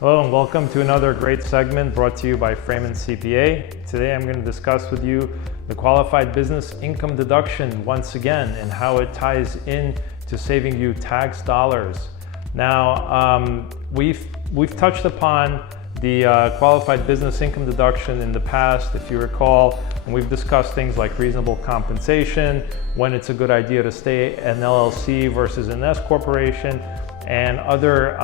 Hello and welcome to another great segment brought to you by Freyman CPA. Today I'm going to discuss with you the qualified business income deduction once again and how it ties in to saving you tax dollars. Now we've touched upon the qualified business income deduction in the past, if you recall, and we've discussed things like reasonable compensation, when it's a good idea to stay an LLC versus an S-corporation, and other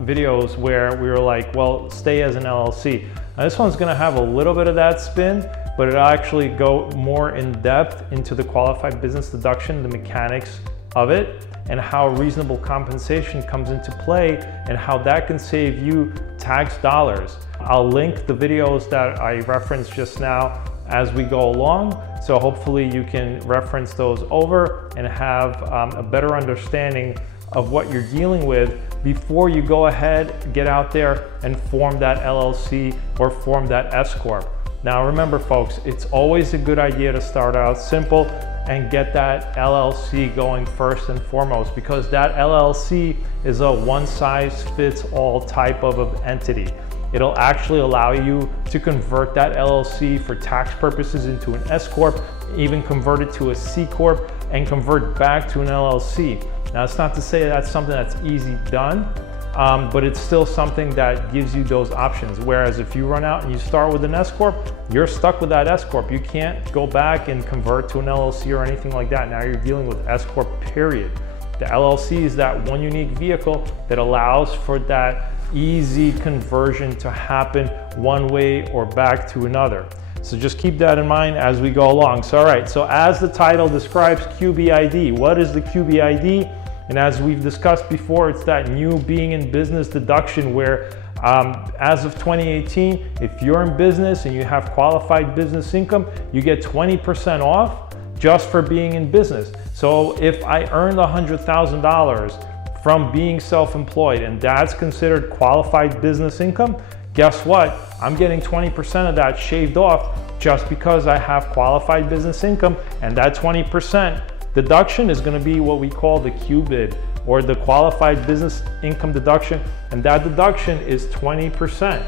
videos where we were like, well, stay as an LLC. Now this one's gonna have a little bit of that spin, but it'll actually go more in depth into the qualified business deduction, the mechanics of it, and how reasonable compensation comes into play and how that can save you tax dollars. I'll link the videos that I referenced just now as we go along, so hopefully you can reference those over and have a better understanding of what you're dealing with before you go ahead, get out there and form that LLC or form that S-corp. Now remember folks, it's always a good idea to start out simple and get that LLC going first and foremost, because that LLC is a one-size-fits-all type of entity. It'll actually allow you to convert that LLC for tax purposes into an S-corp, even convert it to a C-corp and convert back to an LLC. Now, it's not to say that's something that's easy done, but it's still something that gives you those options. Whereas if you run out and you start with an S-corp, you're stuck with that S-corp. You can't go back and convert to an LLC or anything like that. Now you're dealing with S-corp, period. The LLC is that one unique vehicle that allows for that easy conversion to happen one way or back to another. So just keep that in mind as we go along. So all right, so as the title describes, Qbid. What is the Qbid? And as we've discussed before, it's that new being in business deduction where as of 2018, if you're in business and you have qualified business income, you get 20% off just for being in business. So if I earned $100,000 from being self-employed and that's considered qualified business income, guess what? I'm getting 20% of that shaved off just because I have qualified business income, and that 20% deduction is going to be what we call the Qbid, or the qualified business income deduction, and that deduction is 20%.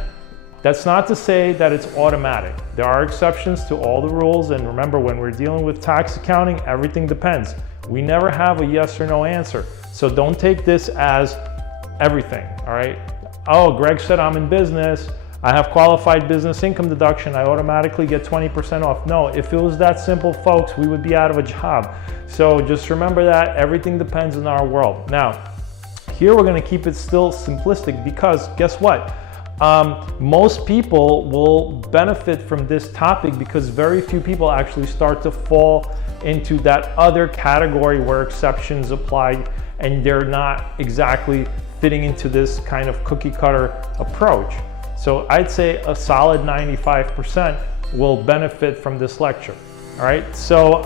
That's not to say that it's automatic. There are exceptions to all the rules, and remember, when we're dealing with tax accounting, everything depends. We never have a yes or no answer, so don't take this as everything, all right? Oh, Greg said I'm in business, I have qualified business income deduction, I automatically get 20% off. No, if it was that simple, folks, we would be out of a job. So just remember that everything depends in our world. Now, here we're gonna keep it still simplistic because guess what? Most people will benefit from this topic because very few people actually start to fall into that other category where exceptions apply and they're not exactly fitting into this kind of cookie cutter approach. So I'd say a solid 95% will benefit from this lecture. All right, so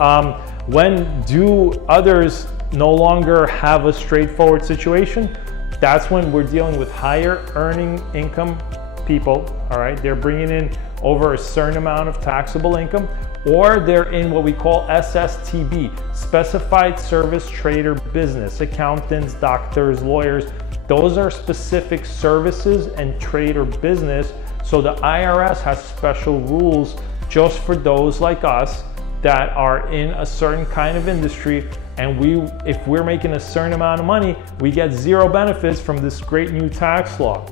when do others no longer have a straightforward situation? That's when we're dealing with higher earning income people. All right, they're bringing in over a certain amount of taxable income, or they're in what we call SSTB, specified service trader business, accountants, doctors, lawyers. Those are specific services and trade or business. So the IRS has special rules just for those like us that are in a certain kind of industry. And if we're making a certain amount of money, we get zero benefits from this great new tax law.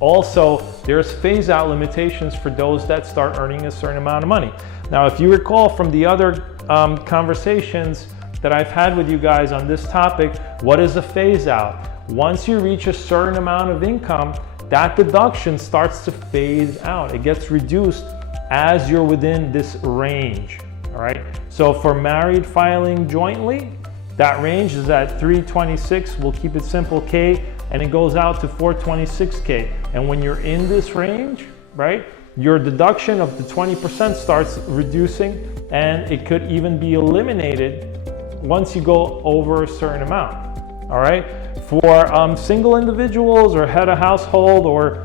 Also, there's phase-out limitations for those that start earning a certain amount of money. Now, if you recall from the other conversations that I've had with you guys on this topic, what is a phase-out? Once you reach a certain amount of income, that deduction starts to phase out. It gets reduced as you're within this range, all right? So for married filing jointly, that range is at 326, we'll keep it simple, K, and it goes out to 426K. And when you're in this range, right, your deduction of the 20% starts reducing, and it could even be eliminated once you go over a certain amount, all right? For single individuals or head of household or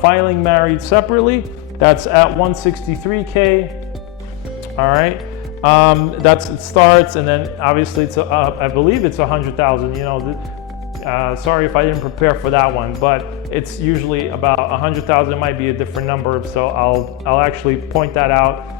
filing married separately, that's at 163K, all right? It starts, and then obviously it's I believe it's 100,000. You know, Sorry if I didn't prepare for that one, but it's usually about 100,000. It might be a different number, so I'll actually point that out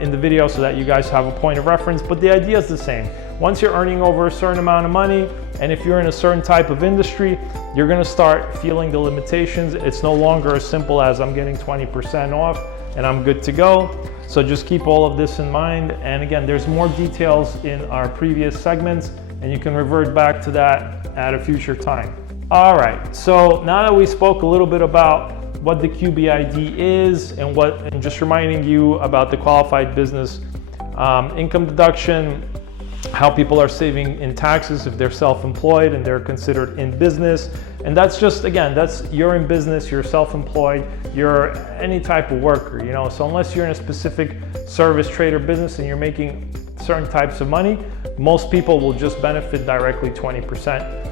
in the video so that you guys have a point of reference, but the idea is the same. Once you're earning over a certain amount of money, and if you're in a certain type of industry, you're gonna start feeling the limitations. It's no longer as simple as I'm getting 20% off and I'm good to go. So just keep all of this in mind. And again, there's more details in our previous segments, and you can revert back to that at a future time. All right, so now that we spoke a little bit about what the QBID is and just reminding you about the qualified business income deduction, how people are saving in taxes if they're self-employed and they're considered in business. And that's just, again, you're in business, you're self-employed, you're any type of worker, you know. So unless you're in a specific service, trade, or business and you're making certain types of money, most people will just benefit directly 20%.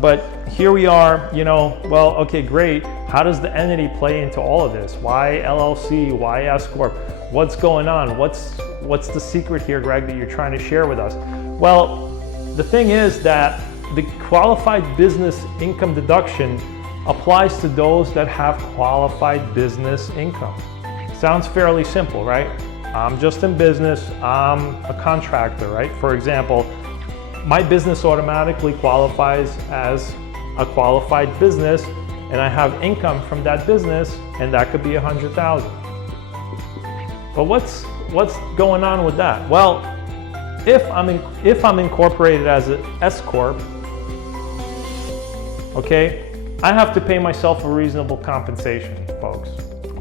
But here we are, you know, well, okay, great. How does the entity play into all of this? Why LLC? Why s-corp? What's going on? What's the secret here, Greg, that you're trying to share with us? Well, the thing is that the qualified business income deduction applies to those that have qualified business income. Sounds fairly simple, right? I'm just in business, I'm a contractor, right? For example, my business automatically qualifies as a qualified business, and I have income from that business, and that could be 100,000. But what's going on with that? Well, if I'm incorporated as an s-corp, okay, I have to pay myself a reasonable compensation, folks,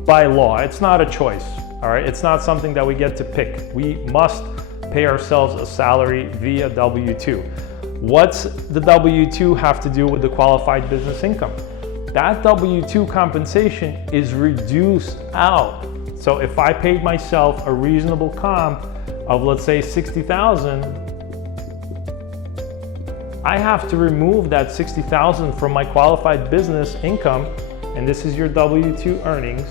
by law. It's not a choice, all right? It's not something that we get to pick. We must pay ourselves a salary via W-2. What's the W-2 have to do with the qualified business income? That W-2 compensation is reduced out. So if I paid myself a reasonable comp of, let's say, 60,000, I have to remove that 60,000 from my qualified business income, and this is your W-2 earnings,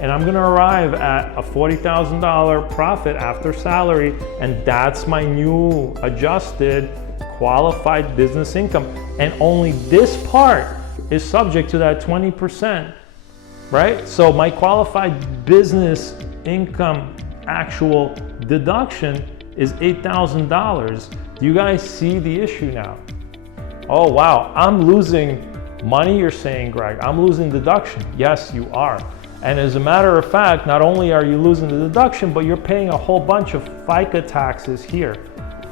and I'm gonna arrive at a $40,000 profit after salary, and that's my new adjusted qualified business income. And only this part is subject to that 20%, right? So my qualified business income actual deduction is $8,000. Do you guys see the issue now? Oh, wow, I'm losing money, you're saying, Greg. I'm losing deduction. Yes, you are. And as a matter of fact, not only are you losing the deduction, but you're paying a whole bunch of FICA taxes here.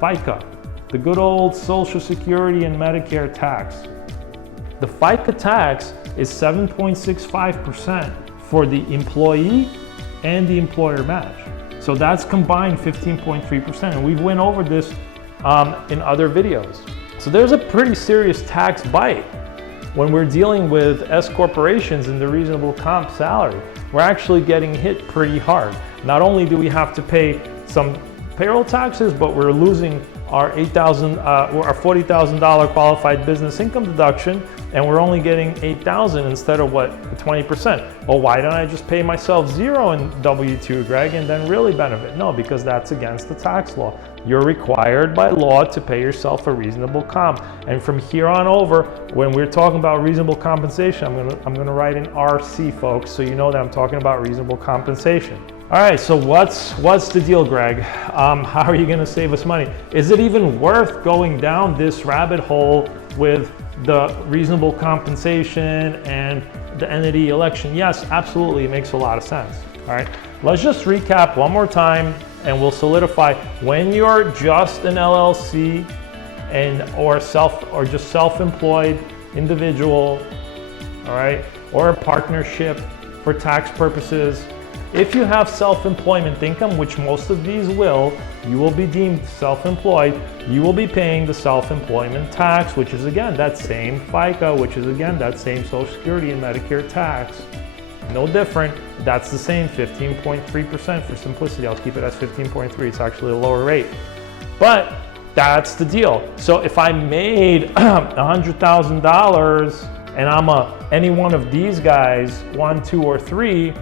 FICA, the good old Social Security and Medicare tax. The FICA tax is 7.65% for the employee and the employer match. So that's combined 15.3%. And we've went over this in other videos. So there's a pretty serious tax bite. When we're dealing with S corporations and the reasonable comp salary, we're actually getting hit pretty hard. Not only do we have to pay some payroll taxes, but we're losing our our $40,000 qualified business income deduction, and we're only getting $8,000 instead of what, 20%. Well, why don't I just pay myself zero in W-2, Greg, and then really benefit? No, because that's against the tax law. You're required by law to pay yourself a reasonable comp. And from here on over, when we're talking about reasonable compensation, I'm gonna write in RC, folks, so you know that I'm talking about reasonable compensation. All right, so what's the deal, Greg? How are you gonna save us money? Is it even worth going down this rabbit hole with the reasonable compensation and the entity election? Yes, absolutely, it makes a lot of sense. All right, let's just recap one more time and we'll solidify. When you're just an LLC or just self-employed individual, all right, or a partnership for tax purposes, if you have self-employment income, which most of these will, you will be deemed self-employed. You will be paying the self-employment tax, which is again that same FICA, which is again that same Social Security and Medicare tax. No different. That's the same 15.3% for simplicity. I'll keep it as 15.3. It's actually a lower rate. But that's the deal. So if I made $100,000 and I'm any one of these guys, 1, 2, or 3,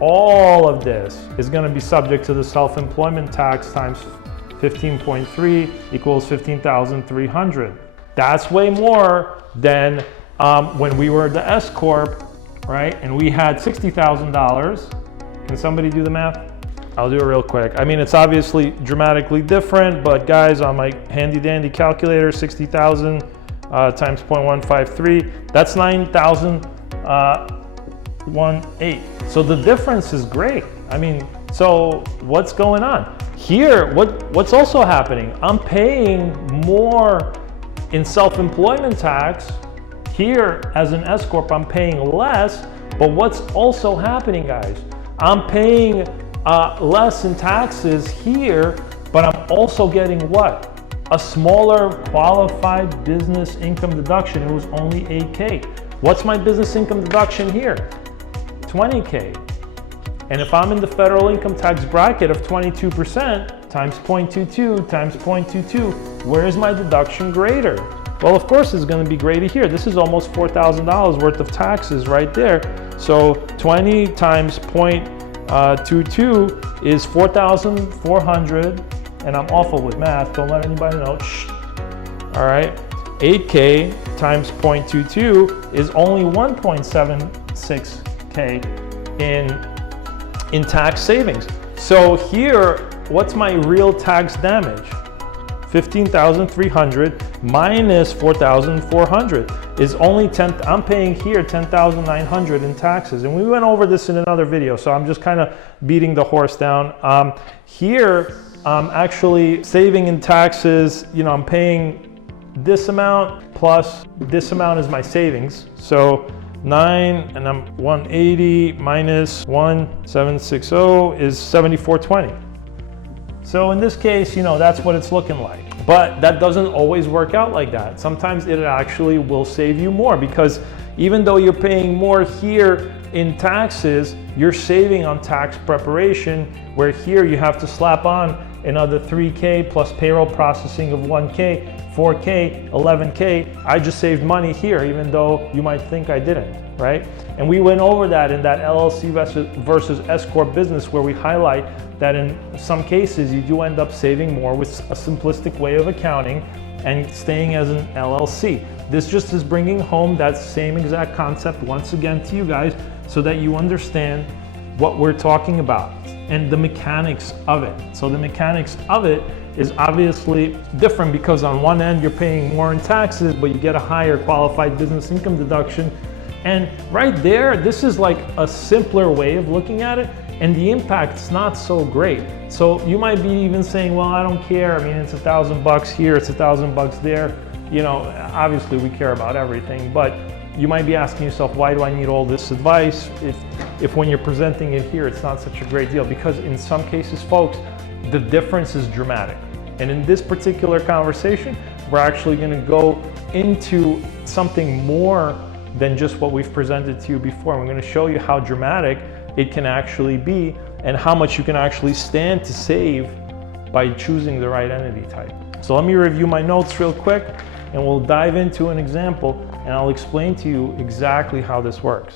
all of this is going to be subject to the self-employment tax times 15.3 equals $15,300. That's way more than when we were the S-corp, right? And we had $60,000. Can somebody do the math? I'll do it real quick. I mean, it's obviously dramatically different, but guys, on my handy dandy calculator, 60,000 times 0.153, that's 9,018. So the difference is great. I mean, so what's going on? Here, what's also happening? I'm paying more in self-employment tax. Here, as an S-corp, I'm paying less, but what's also happening, guys? I'm paying less in taxes here, but I'm also getting what? A smaller qualified business income deduction. It was only 8K. What's my business income deduction here? 20K. And if I'm in the federal income tax bracket of 22% times 0.22 times 0.22, where is my deduction greater? Well, of course it's going to be greater here. This is almost $4,000 worth of taxes right there. So 20 times 0.22 is 4,400, and I'm awful with math, don't let anybody know. Shh. All right, 8K times 0.22 is only 1.76K in tax savings. So here, what's my real tax damage? 15,300 minus 4,400 is only 10. I'm paying here 10,900 in taxes, and we went over this in another video, so I'm just kind of beating the horse down. Here, I'm actually saving in taxes. You know, I'm paying this amount plus this amount is my savings. So 9 and I'm 180 minus 1,760 is 7,420. So in this case, you know, that's what it's looking like. But that doesn't always work out like that. Sometimes it actually will save you more, because even though you're paying more here in taxes, you're saving on tax preparation, where here you have to slap on another 3K plus payroll processing of 1K, 4K, 11K. I just saved money here, even though you might think I didn't, right? And we went over that in that LLC versus S-corp business, where we highlight that in some cases you do end up saving more with a simplistic way of accounting and staying as an LLC. This just is bringing home that same exact concept once again to you guys, so that you understand what we're talking about and the mechanics of it. So the mechanics of it is obviously different, because on one end you're paying more in taxes, but you get a higher qualified business income deduction. And right there, this is like a simpler way of looking at it, and the impact's not so great. So you might be even saying, well, I don't care. I mean, it's $1,000 here, it's $1,000 there. You know, obviously we care about everything, but you might be asking yourself, why do I need all this advice if when you're presenting it here, it's not such a great deal? Because in some cases, folks, the difference is dramatic. And in this particular conversation, we're actually going to go into something more than just what we've presented to you before. We're going to show you how dramatic it can actually be, and how much you can actually stand to save by choosing the right entity type. So let me review my notes real quick, and we'll dive into an example, and I'll explain to you exactly how this works.